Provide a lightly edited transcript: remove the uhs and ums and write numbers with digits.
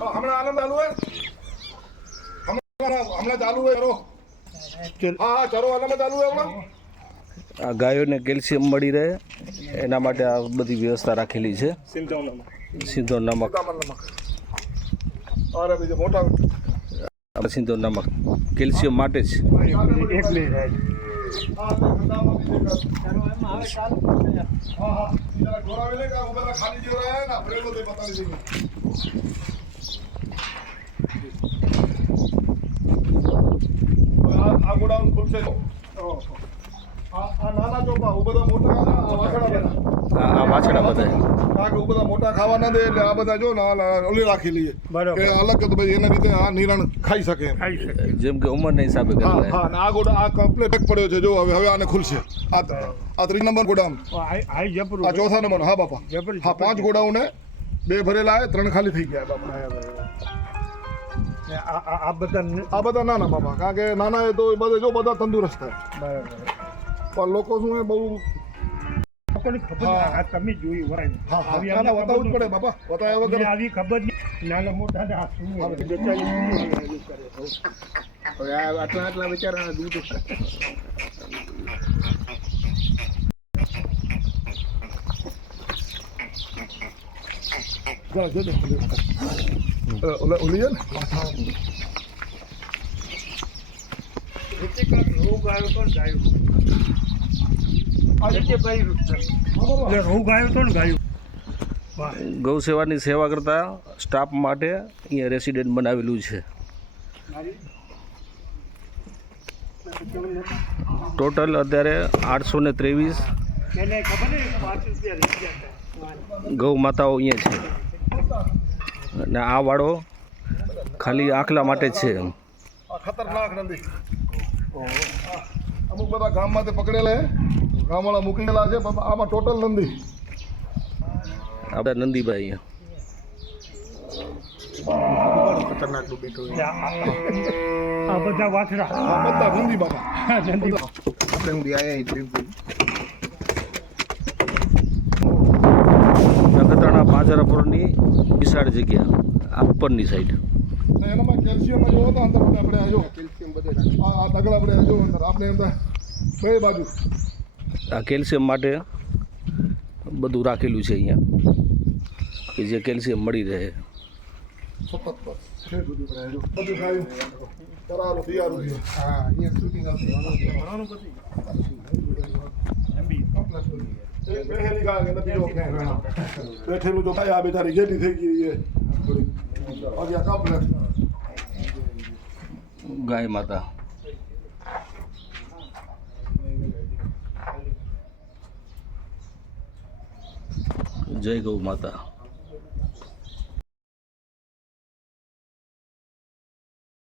હમણાં આનંદ ચાલુ હોય હમણાં ચાલુ હોય ચરો હા ચરો આનંદ ચાલુ હોય હમણાં આ ગાયોને કેલ્શિયમ મળી રહે એના માટે આ બધી વ્યવસ્થા રાખેલી છે. સિંધો નમક અરે બીજું મોટા સિંધો નમક કેલ્શિયમ માટે જ. આ ગોડાઉન ખુલશે નાના ચોપા બધા મોટા આ વાછડા બધા કારણ કે બધા મોટા ખાવા ના દે એટલે આ બધા જો ને ઓલી રાખી લઈએ કે અલગ તો ભાઈ એના રીતે આ નિરણ ખાઈ શકે જેમ કે ઉંમરના હિસાબે હા આ ગોડા આ કમ્પ્લીટ પડ્યો છે જો હવે આને ખુલશે આ 3 નંબર ગોડાઉન આ ચોથા નંબર હા બાપા હા 5 ગોડાઉન ને 2 ભરેલા 3 ખાલી થઈ ગયા બાપા. આ બધા નાના બાપા કારણ કે નાના એ તો બધા જો બધા તંદુરસ્ત થાય પણ લોકો શું એ બહુ તમે જોઈ હોય બતાવવું જ પડે બાપા બતાવ્યા વગર આવી ખબર નાના મોટા આટલા બિચારા દૂધ ઓલી ને રોગ આવ્યો તો રોગ આવ્યો તો ને ગાયું. ગૌ સેવાની સેવા કરતા સ્ટાફ માટે અહીંયા રેસિડેન્ટ બનાવેલું છે. ટોટલ અત્યારે 823 ગૌ માતાઓ અહીંયા છે અને આ વાળો ખાલી આખલા માટે જ છે. ખતરનાક નંદી અમુક બધા ગામમાંથી પકડેલા ગામવાળા મૂકેલા છે આમાં ટોટલ નંદી આ બધા નંદીભાઈ ખતરનાક આ બધા વાછડા બધા નંદી બાબા નખત્રાણા પાંજરાપુરની વિશાળ જગ્યા આ ઉપરની સાઈડ એનામાં કેલ્શિયમ જોવો તો અંદર આપણે જો કેલ્શિયમ બધે આ તગડા આપણે જો અંદર આપણે અંદર બે બાજુ આ કેલ્શિયમ માટે બધું રાખેલું છે અહીંયા કે જે કેલ્શિયમ મળી રહે. સતત છે બધું ખાયું કરારું તૈયારું છે હા અહીંયા શૂટિંગ આવતી બેઠેલી ગાય કે નથી જો બેઠેલું તો કઈ આ બેચારી જેટી થઈ ગઈ છે થોડી હજી આ કમ્પ્લેટ ગાય માતા જય ગૌ માતા.